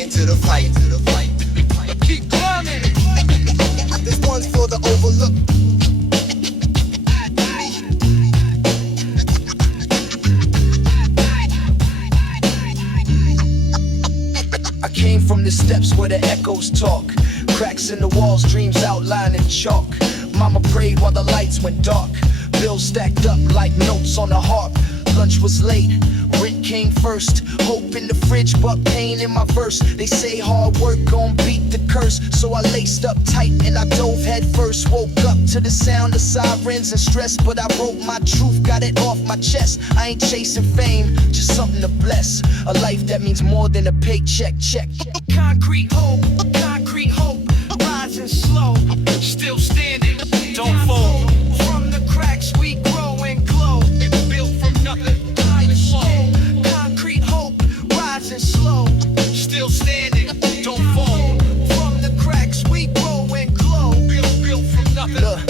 Into the fight. Keep climbing. This one's for the overlooked. I came from the steps where the echoes talk. Cracks in the walls, dreams outlined in chalk. Mama prayed while the lights went dark. Bills stacked up like notes on a harp. Lunch was late, rent came first. Hope in the fridge, but pain in my verse. They say hard work gon' beat the curse. So I laced up tight and I dove head first. Woke up to the sound of sirens and stress, but I wrote my truth, got it off my chest. I ain't chasing fame, just something to bless. A life that means more than a paycheck check. Concrete hope, rising slow, still standing, don't fall. From the cracks we grow and glow, built from nothing, concrete hope, rising slow, still standing, don't fall. From the cracks we grow and glow, built from nothing. Look,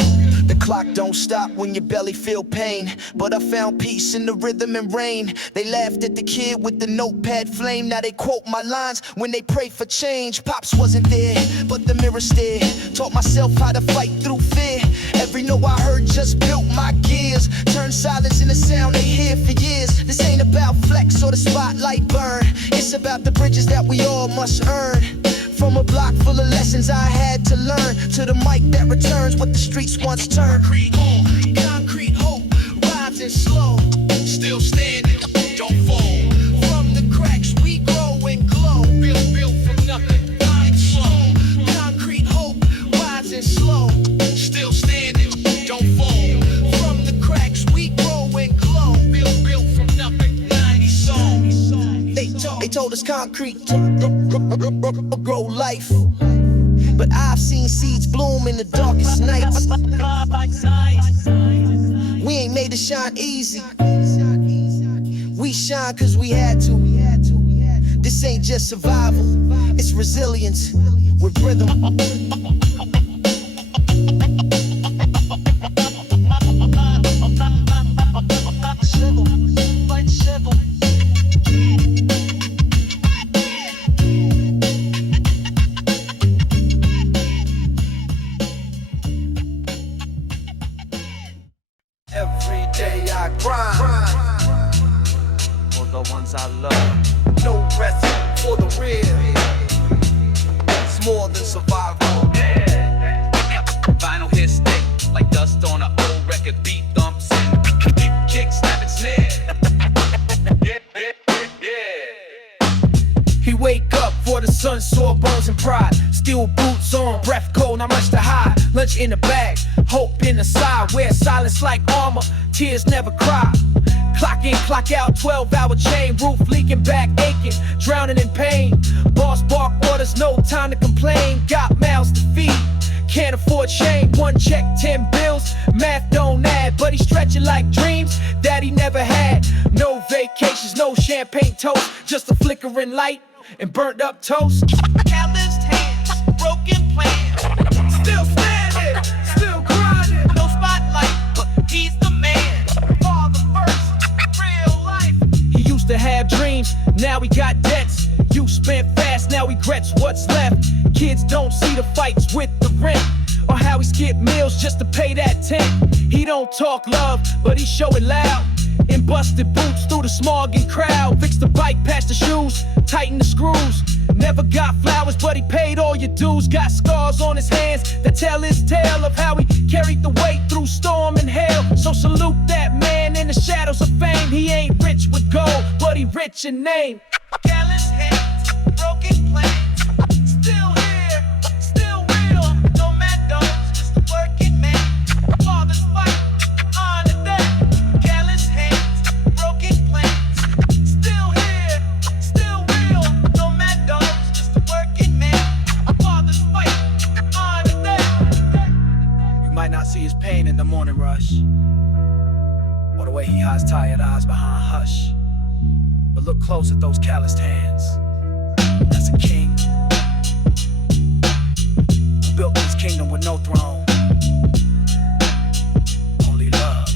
the clock don't stop when your belly feel pain, but I found peace in the rhythm and rain. They laughed at the kid with the notepad flame. Now they quote my lines when they pray for change. Pops wasn't there, but the mirror stared. Taught myself how to fight through fear. Every note I heard just built my gears. Turned silence into sound they hear for years. This ain't about flex or the spotlight burn. It's about the bridges that we all must earn. From a block full of lessons I had to learn, to the mic that returns what the streets once turned. Concrete hope, rising slow, still standing, don't fall. From the cracks we grow and glow, built from nothing, dying slow. Concrete hope, rising slow, still standing, don't fall. From the cracks we grow and glow, built from nothing, 90 songs. They told us concrete grow life, but I've seen seeds bloom in the darkest nights. We ain't made to shine easy. We shine cause we had to. This ain't just survival, it's resilience with rhythm. Every day I grind for the ones I love. No rest for the real. It's more than survival. Vinyl hits stick like dust on an old record. Beat thumps and kick, snap and snare. He wake up for the sun, sore bones and pride. Steel boots on, breath cold, not much to hide. Lunch in the bag, hope in the side. Wear silence like armor, tears never cry. Clock in, clock out, 12-hour chain. Roof leaking, back aching, drowning in pain. Boss bark orders, no time to complain. Got mouths to feed, can't afford shame. One check, 10 bills, math don't add. But he's stretching like dreams that he never had. No vacations, no champagne toast, just a flickering light and burnt up toast. Calloused hands, broken plans. Still standing, still grinding. No spotlight, but he's the man. Father first, real life. He used to have dreams, now he got debts. You spent fast, now he regrets what's left. Kids don't see the fights with the rent, or how he skipped meals just to pay that tent. He don't talk love, but he show it loud. In busted boots through the smog and crowd. Fix the bike, patch the shoes, tighten the screws. Never got flowers, but he paid all your dues. Got scars on his hands that tell his tale of how he carried the weight through storm and hail. So salute that man in the shadows of fame. He ain't rich with gold, but he rich in name. Callous hands, broken plans. Still here, still real. No mad dogs, just a working man. Father's fight, honor that. Callous hands, broken plans. Still here, still real. No mad dogs, just a working man. Father's fight, honor that. You might not see his pain in the morning rush, or the way he hides tired eyes behind hush. But look close at those calloused hands. That's a king who built his kingdom with no throne, only love.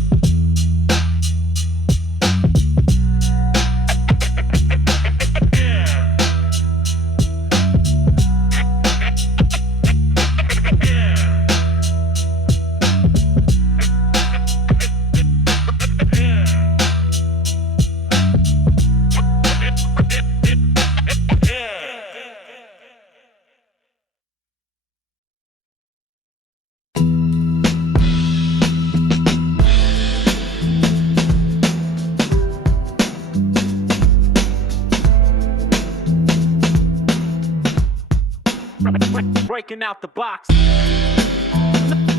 breaking out the box.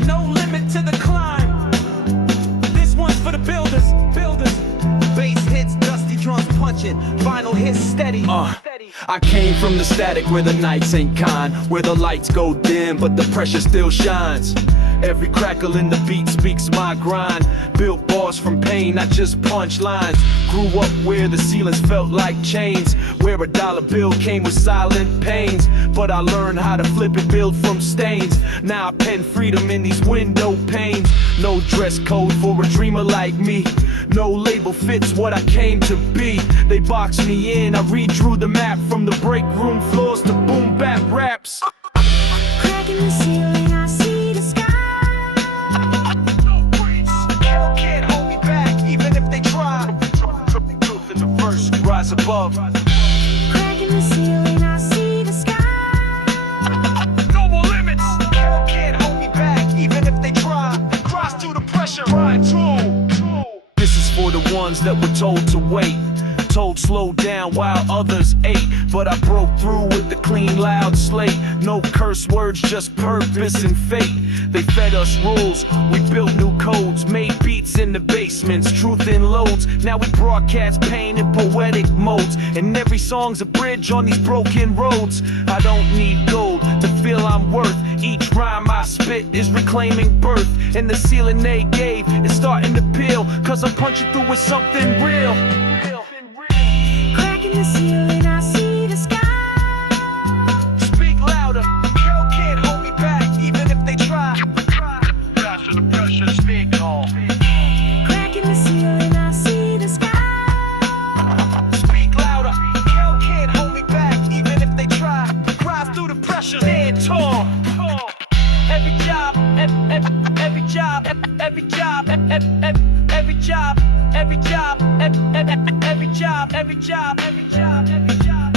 No limit to the climb. This one's for the builders. Bass hits, dusty drums punching, vinyl hits steady. I came from the static where the nights ain't kind, where the lights go dim but the pressure still shines. Every crackle in the beat speaks my grind. Built bars from pain, not just punch lines. Grew up where the ceilings felt like chains, where a dollar bill came with silent pains. But I learned how to flip it, build from stains. Now I pen freedom in these window panes. No dress code for a dreamer like me. No label fits what I came to be. They boxed me in, I redrew the map from the break room floors to boom bap raps. Crack in the ceiling, I see the sky. Can't hold me back, even if they try. Truth in the verse, rise above. Crack in the ceiling, I see the sky. No more limits. Can't hold me back, even if they try. Rise through the pressure, ride true. This is for the ones that were told to wait, told slow down while others ate. But I broke through with the clean, loud slate. No curse words, just purpose and fate. They fed us rules, we built new codes. Made beats in the basements, truth in loads. Now we broadcast pain in poetic modes. And every song's a bridge on these broken roads. I don't need gold to feel I'm worth. Each rhyme I spit is reclaiming birth. And the ceiling they gave is starting to peel, cause I'm punching through with something real. Crack in the ceiling, I see the sky. Speak louder, hell can't hold me back, even if they try. Rise to the pressure, speak on. Crack in the ceiling, I see the sky. Speak louder, hell can't hold me back, even if they try. Rise through the pressure, stand tall. Every job, every job, every job, every job, every job, every job, every job, every job, every job.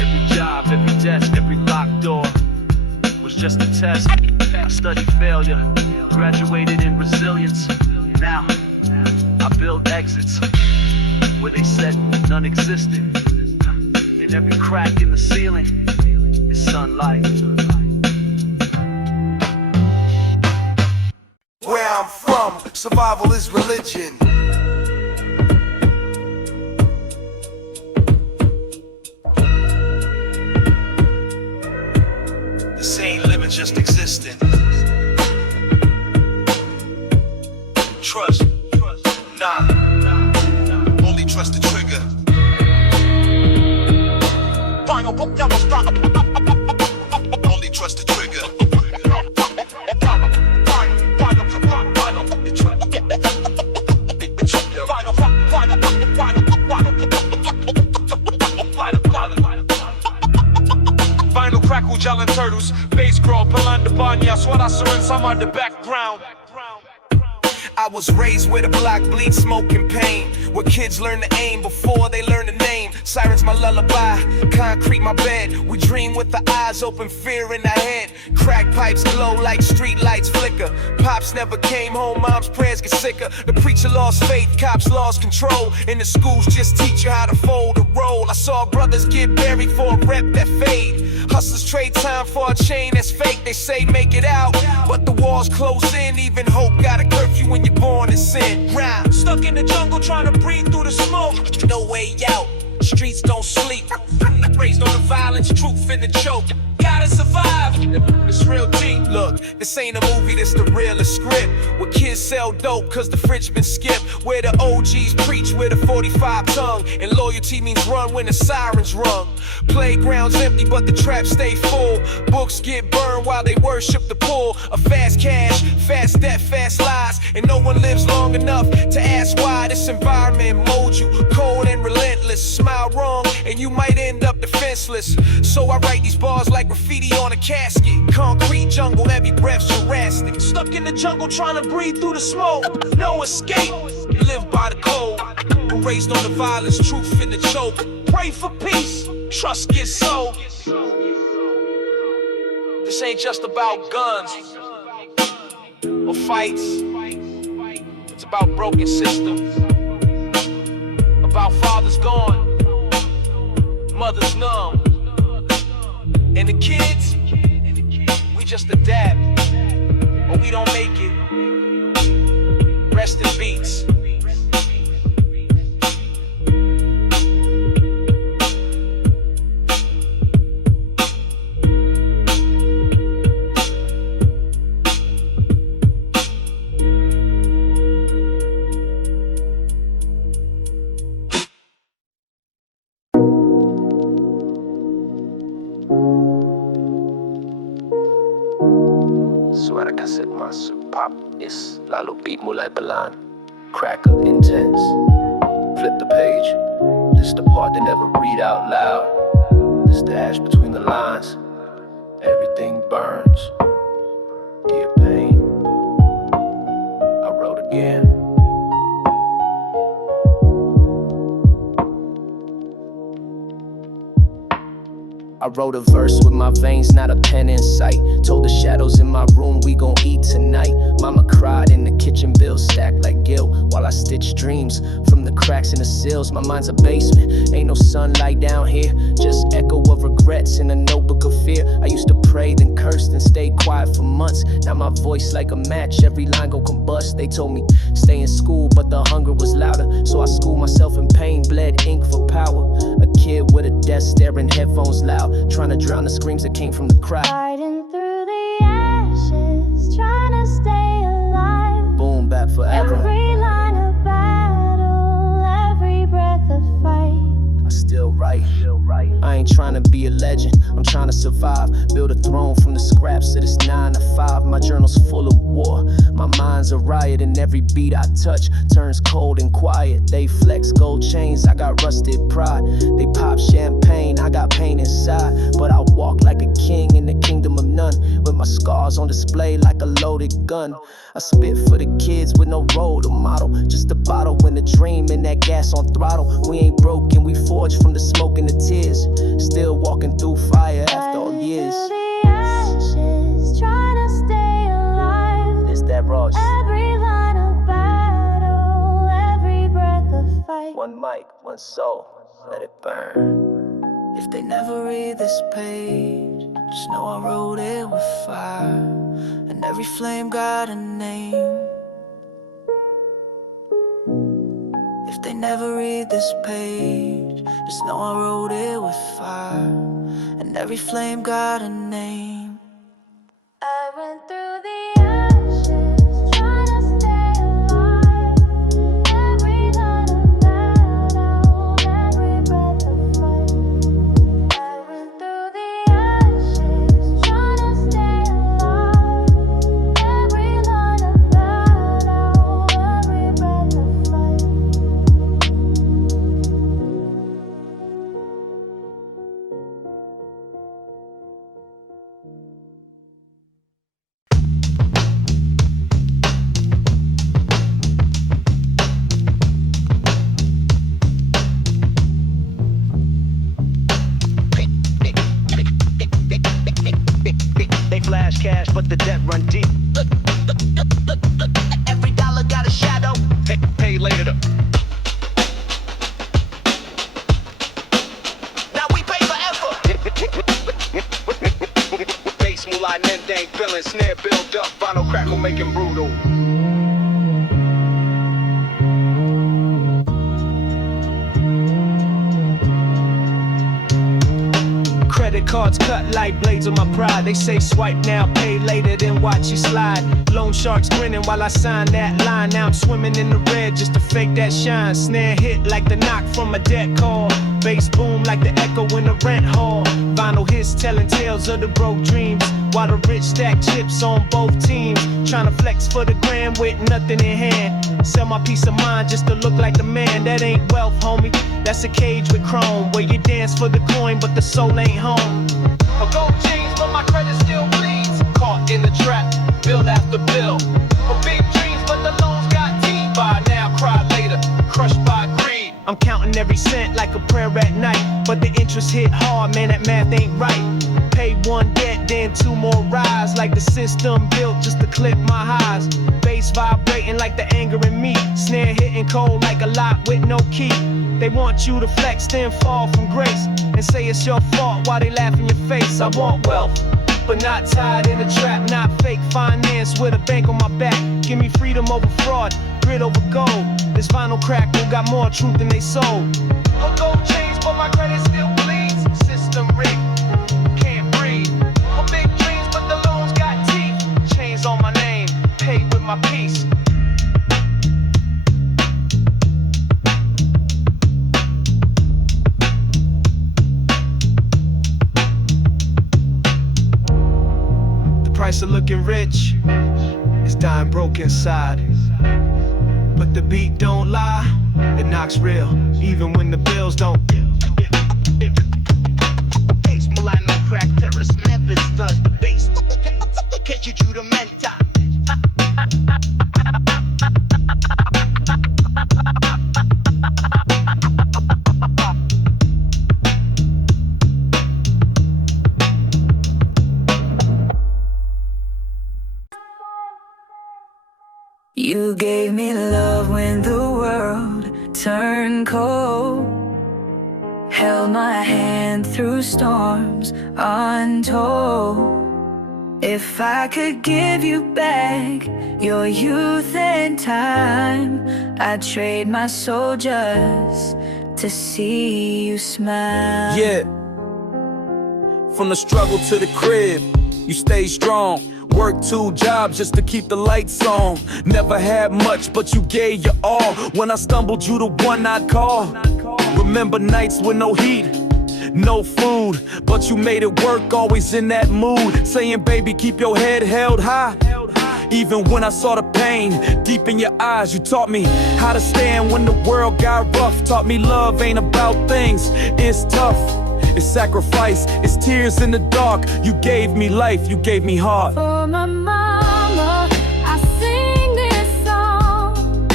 Every job, every desk, every locked door was just a test. I studied failure, graduated in resilience. Now I build exits where they said none existed. And every crack in the ceiling is sunlight. Where I'm from, survival is religion. This ain't living, just existing. Trust, nah, only trust the trigger. Only trust the trigger. Vinyl crackle, gelling turtles, bass grow, palanda banya, swara in some of the background. I was raised with a block bleed, smoke and pain, where kids learn to aim before they learn the name. Sirens my lullaby, concrete my bed. We dream with the eyes open, fear in the head. Crack pipes glow like street lights flicker. Pops never came home, mom's prayers get sicker. The preacher lost faith, cops lost control. And the schools just teach you how to fold a roll. I saw brothers get buried for a rep that fade. Hustlers trade time for a chain that's fake. They say make it out, but the walls close in. Even hope got a curfew when you're born in sin. Rhyme. Stuck in the jungle trying to breathe through the smoke. No way out, streets don't sleep. Raised on the violence, truth in the choke. Gotta survive, it's real deep. Look, this ain't a movie, this the realest script. Where kids sell dope cause the fridge been skipped. Where the OGs preach with a 45 tongue. And loyalty means run when the sirens rung. Playgrounds empty but the traps stay full. Books get burned while they worship the pool. A fast cash, fast death, fast lies. And no one lives long enough to ask why. This environment molds you, cold and relentless. Smile wrong and you might end up defenseless. So I write these bars like graffiti on a casket. Concrete jungle, every breath's Jurassic. Stuck in the jungle trying to breathe through the smoke. No escape, live by the code. We're raised on the violence, truth in the choke. Pray for peace, trust gets sold. This ain't just about guns or fights. It's about broken systems, about fathers gone, mothers numb, and the kids we just adapt, or we don't make it. Rest in beats. Suara kaset masuk pop is lalu beat mulai pelan. Crackle intense. Flip the page. This the part they never read out loud. This the ash between the lines. Everything burns. Give pain. I wrote again. I wrote a verse with my veins, not a pen in sight. Told the shadows in my room we gon' eat tonight. Mama cried in the kitchen, bills stacked like guilt, while I stitched dreams from the cracks in the sills. My mind's a basement, ain't no sunlight down here, just echo of regrets in a notebook of fear. I used to pray, then cursed, and stayed quiet for months. Now my voice like a match, every line gon' combust. They told me stay in school, but the hunger was louder, so I schooled myself in pain, bled ink for power. A kid with a desk staring, headphones loud, trying to drown the screams that came from the crowd. Fighting through the ashes, trying to stay alive. Boom bap forever. Every line of battle, every breath a fight. I still write. I ain't trying to be a legend, I'm trying to survive. Build a throne from the scraps of this 9 to 5. My journal's full of war, my mind's a riot, and every beat I touch turns cold and quiet. They flex gold chains, I got rusted pride. They pop champagne, I got pain inside. But I walk like a king in the kingdom of none, with my scars on display like a loaded gun. I spit for the kids with no role to model, just a bottle and a dream and that gas on throttle. We ain't broken, we forged from the smoke and the tears, still walking through fire after all years. Through the ashes, trying to stay alive. It's that Ross. Every line of battle, every breath a fight. One mic, one soul, let it burn. If they never read this page, just know I wrote it with fire, and every flame got a name. If they never read this page, just know I wrote it with fire, and every flame got a name. I went through the ashes, trying to stay alive. Every line of battle, every breath a fight. I went through the ashes, trying to stay alive. Every line of battle, every breath a fight. They flash cash, but the debt run deep. Every dollar got a shadow. Pay later. Now we pay forever. Bass mulai, nendang, feeling snare build up, vinyl crackle making brutal. Credit cards cut like blades on my pride. They say swipe now, pay later, then watch you slide. Loan sharks grinning while I sign that line. Now I'm swimming in the red just to fake that shine. Snare hit like the knock from a dead call. Bass boom like the echo in the rent hall. Vinyl hits telling tales of the broke dreams, while the rich stack chips on both teams. Trying to flex for the gram with nothing in hand. Sell my peace of mind just to look like the man. That ain't wealth, homie, that's a cage with chrome, where you dance for the coin but the soul ain't home. A gold jeans but my credit still bleeds. Caught in the trap, bill after bill. For big dreams but the loans got deep. By now cry later, crushed by greed. I'm counting every cent like a prayer at night, but the interest hit hard, man, that math ain't right. Pay one debt, then two more rise, like the system built just to clip my highs. Bass vibrating like the anger in me. Snare hitting cold like a lock with no key. They want you to flex, then fall from grace, and say it's your fault while they laugh in your face. I want wealth, but not tied in a trap. Not fake finance with a bank on my back. Give me freedom over fraud, grit over gold. This vinyl crack who got more truth than they sold. No gold chains, but my credit still bleeds. System rigged, can't breathe. No big dreams, but the loans got teeth. Chains on my name, paid with my peace. Price of looking rich is dying broke inside. But the beat don't lie, it knocks real, even when the bills don't. Bass, Milano, crack, terrorist, Memphis, does the bass. Catch you to the mental. You gave me love when the world turned cold. Held my hand through storms untold. If I could give you back your youth and time, I'd trade my soul just to see you smile. Yeah. From the struggle to the crib, you stay strong. Work 2 jobs just to keep the lights on. Never had much, but you gave your all. When I stumbled, you the one I'd call. Remember nights with no heat, no food, but you made it work, always in that mood. Saying, baby, keep your head held high. Even when I saw the pain deep in your eyes, you taught me how to stand when the world got rough. Taught me love ain't about things, it's tough. It's sacrifice, it's tears in the dark. You gave me life, you gave me heart. For my mama, I sing this song.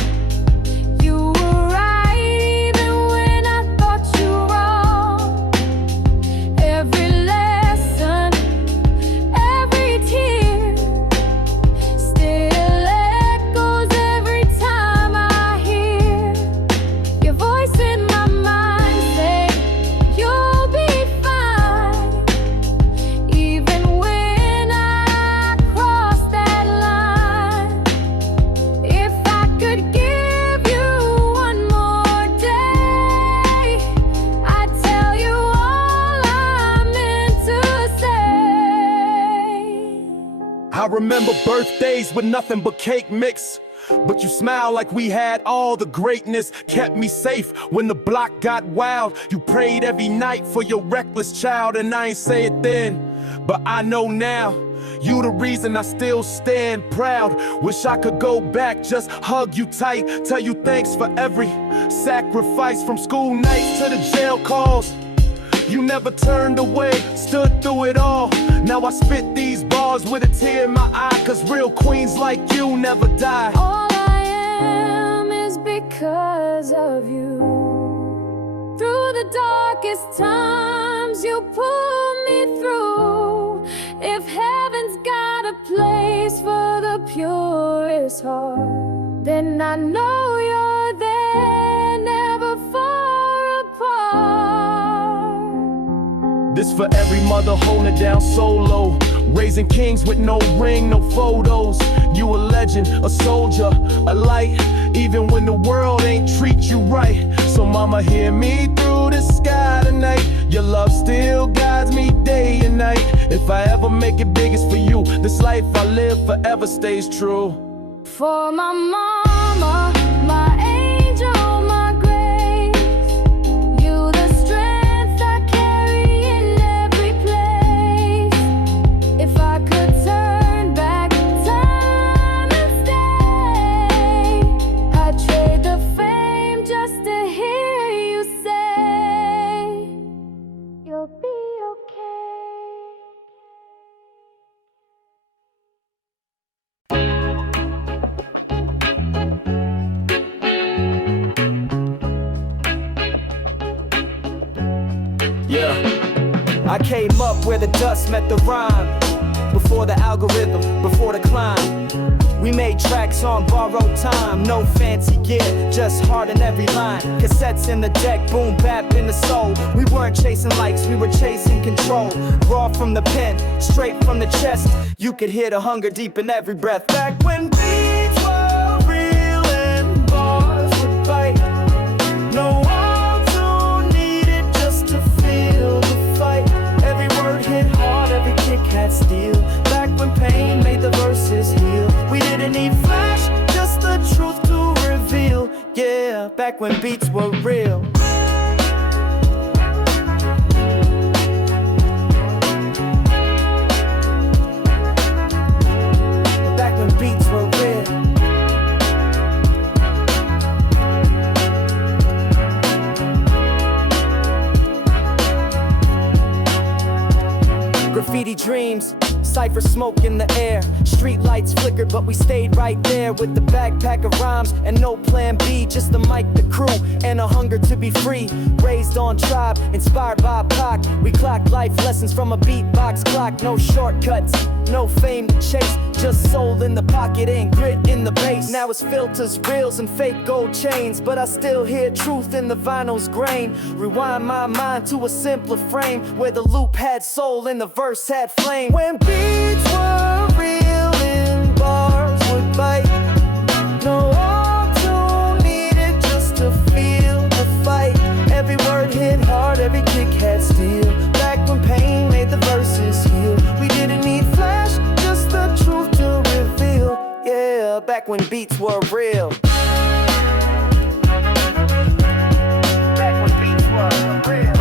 You were right even when I thought you wrong. Every lesson, every tear still echoes every time I hear your voice in my mind say, you'll be fine. Even when I cross that line, if I could give you one more day, I'd tell you all I meant to say. I remember birthdays with nothing but cake mix, but you smiled like we had all the greatness. Kept me safe when the block got wild. You prayed every night for your reckless child, and I ain't say it then, but I know now. You the reason I still stand proud. Wish I could go back, just hug you tight. Tell you thanks for every sacrifice, from school nights to the jail calls. You never turned away, stood through it all. Now I spit these bars with a tear in my eye, cause real queens like you never die. All I am is because of you. Through the darkest times, you pull me through. If heaven's got a place for the purest heart, then I know you're there, never far apart. This for every mother holding it down solo, raising kings with no ring, no photos. You a legend, a soldier, a light, even when the world ain't treat you right. So mama, hear me through the sky tonight. Your love still guides me day and night. If I ever make it big, it's for you. This life I live forever stays true. For my mama, my angel, my grace, you the strength I carry in every place. If I could turn back time and stay, I'd trade the fame just to hear you say, you'll be okay. Yeah, I came up where the dust met the rhyme. Before the algorithm, before the climb. We made tracks on borrowed time, no fancy gear, just heart in every line. Cassettes in the deck, boom bap in the soul. We weren't chasing likes, we were chasing control. Raw from the pen, straight from the chest. You could hear the hunger deep in every breath. Back when beats were real and bars would bite. No auto needed just to feel the fight. Every word hit hard, every kick had steel. Back when pain made the verses heal. We didn't need flash, just the truth to reveal. Yeah, back when beats were real. Back when beats were real. Graffiti dreams, cypher smoke in the air. Street lights flickered, but we stayed right there with the backpack of rhymes and no plan B. Just the mic, the crew, and a hunger to be free. Raised on tribe, inspired by Pac. We clock life lessons from a beatbox clock. No shortcuts, no fame to chase. Just soul in the pocket and grit in the bass. Now it's filters, reels, and fake gold chains, but I still hear truth in the vinyl's grain. Rewind my mind to a simpler frame where the loop had soul and the verse had flame. When beats were real and bars would bite. No auto needed just to feel the fight. Every word hit hard, every kick had steel. Back when pain made the verses heal. We didn't need flash, just the truth to reveal. Yeah, back when beats were real. Back when beats were real.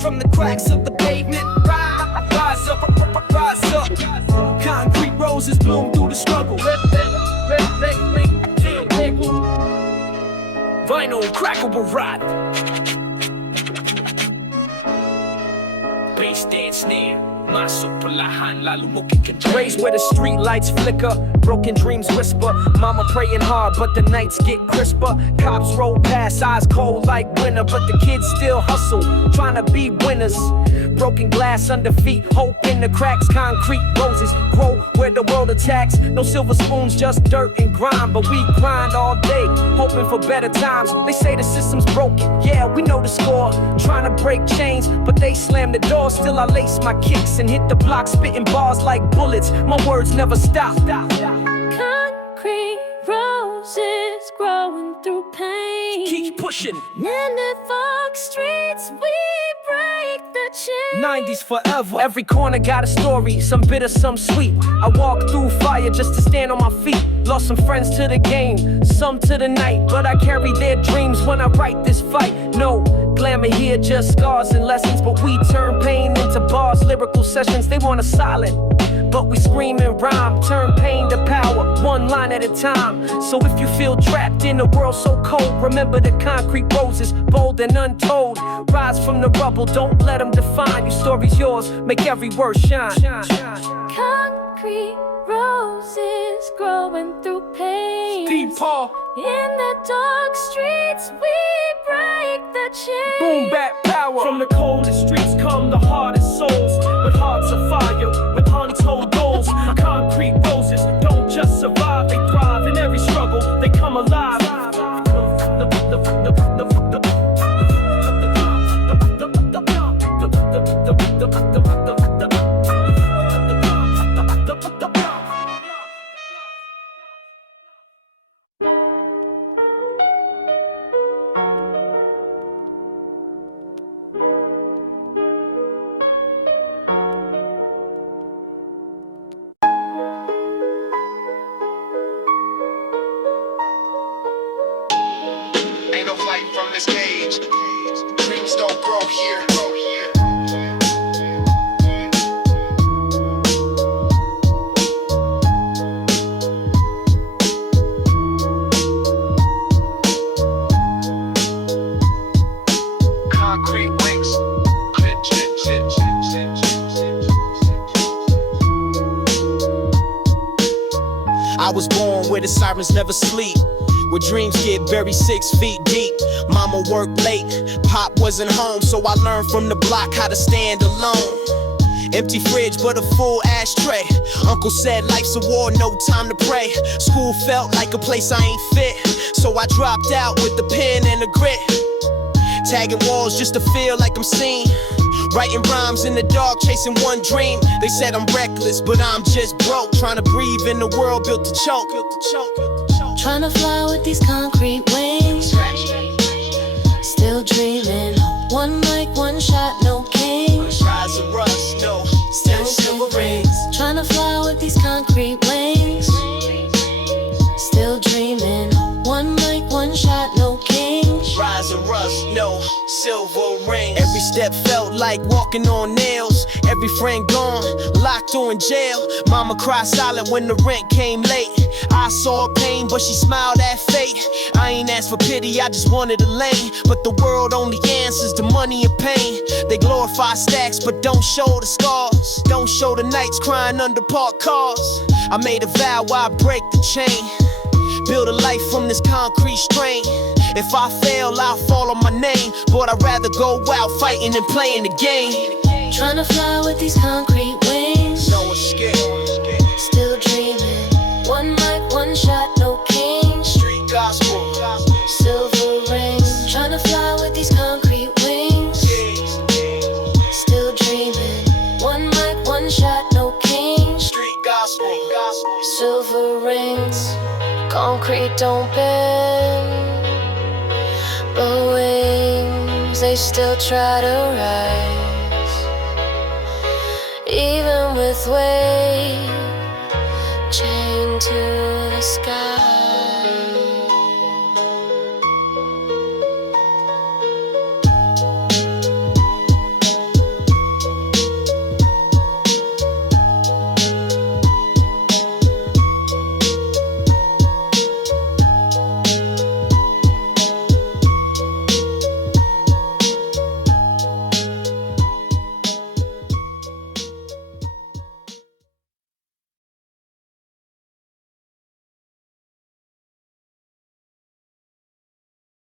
From the cracks of the pavement, rise up, rise up. Concrete roses bloom through the struggle. Vinyl crackle will rot. Bass dance snare. Raised where the street lights flicker, broken dreams whisper. Mama praying hard, but the nights get crisper. Cops roll past, eyes cold like winter, but the kids still hustle, trying to be winners. Broken glass under feet, hope in the cracks. Concrete roses grow where the world attacks. No silver spoons, just dirt and grime, but we grind all day, hoping for better times. They say the system's broken, yeah, we know the score. Trying to break chains, but they slam the door. Still I lace my kicks and hit the block, spitting bars like bullets. My words never stop. Concrete roses growing through pain. Keep pushing. In the fog streets, we break the chain. 90s forever. Every corner got a story, some bitter, some sweet. I walk through fire just to stand on my feet. Lost some friends to the game, some to the night, but I carry their dreams when I write this fight. No glamour here, just scars and lessons, but we turn pain into bars, lyrical sessions. They want us silent, but we scream and rhyme. Turn pain to power, one line at a time. So if you feel trapped in a world so cold, remember the concrete roses, bold and untold. Rise from the rubble, don't let them define you. Story's yours, make every word shine. Concrete roses growing through pain. Deep Paul. In the dark streets, we break the chain. Boom bap power. From the coldest streets come the hardest souls, with hearts of fire, with untold goals. Concrete roses don't just survive, they thrive in every struggle. They come alive. Ain't no flight from this cage. Dreams don't grow here. Concrete wings. parents never sleep, where dreams get buried 6 feet deep. Mama worked late, Pop wasn't home, so I learned from the block how to stand alone. Empty fridge, but a full ashtray. Uncle said life's a war, no time to pray. School felt like a place I ain't fit, so I dropped out with the pen and the grit. Tagging walls just to feel like I'm seen. Writing rhymes in the dark, chasing one dream. They said I'm reckless, but I'm just broke. Trying to breathe in the world built to choke. Trying to fly with these concrete wings. Still dreaming. One mic, one shot, no kings. Rise and rush, no, still silver rings. Trying to fly with these concrete wings. Still dreaming. One mic, one shot, no kings. Rise and rush, no silver rings. Every step felt like walking on nails. Every friend gone, locked or in jail. Mama cried silent when the rent came late. I saw her pain, but she smiled at fate. I ain't asked for pity, I just wanted a lane. But the world only answers to money and pain. They glorify stacks, but don't show the scars. Don't show the nights crying under parked cars. I made a vow I'd break the chain. Build a life from this concrete strain. If I fail, I'll fall on my name. But I'd rather go out fighting and playing the game. Trying to fly with these concrete wings. No escape. Still dreaming. One mic, one shot, no kings. Street gospel. Silver rings. Trying to fly with these concrete wings. Still dreaming. One mic, one shot, no kings. Street gospel. Silver rings. Concrete don't bend, but wings, they still try to rise. Even with weight